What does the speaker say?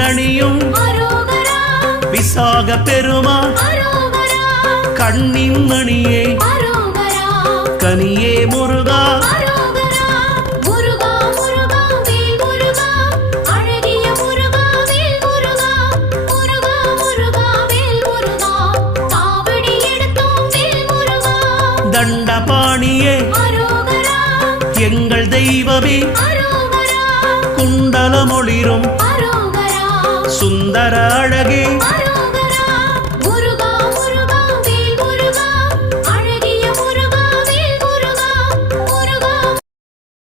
தேரணியும் விசாக பெருமான் கண்ணின் மணியே கனியே முருகா தண்டபாணியே எங்கள் தெய்வமே குண்டலமொளிரும் சுந்தர அழகே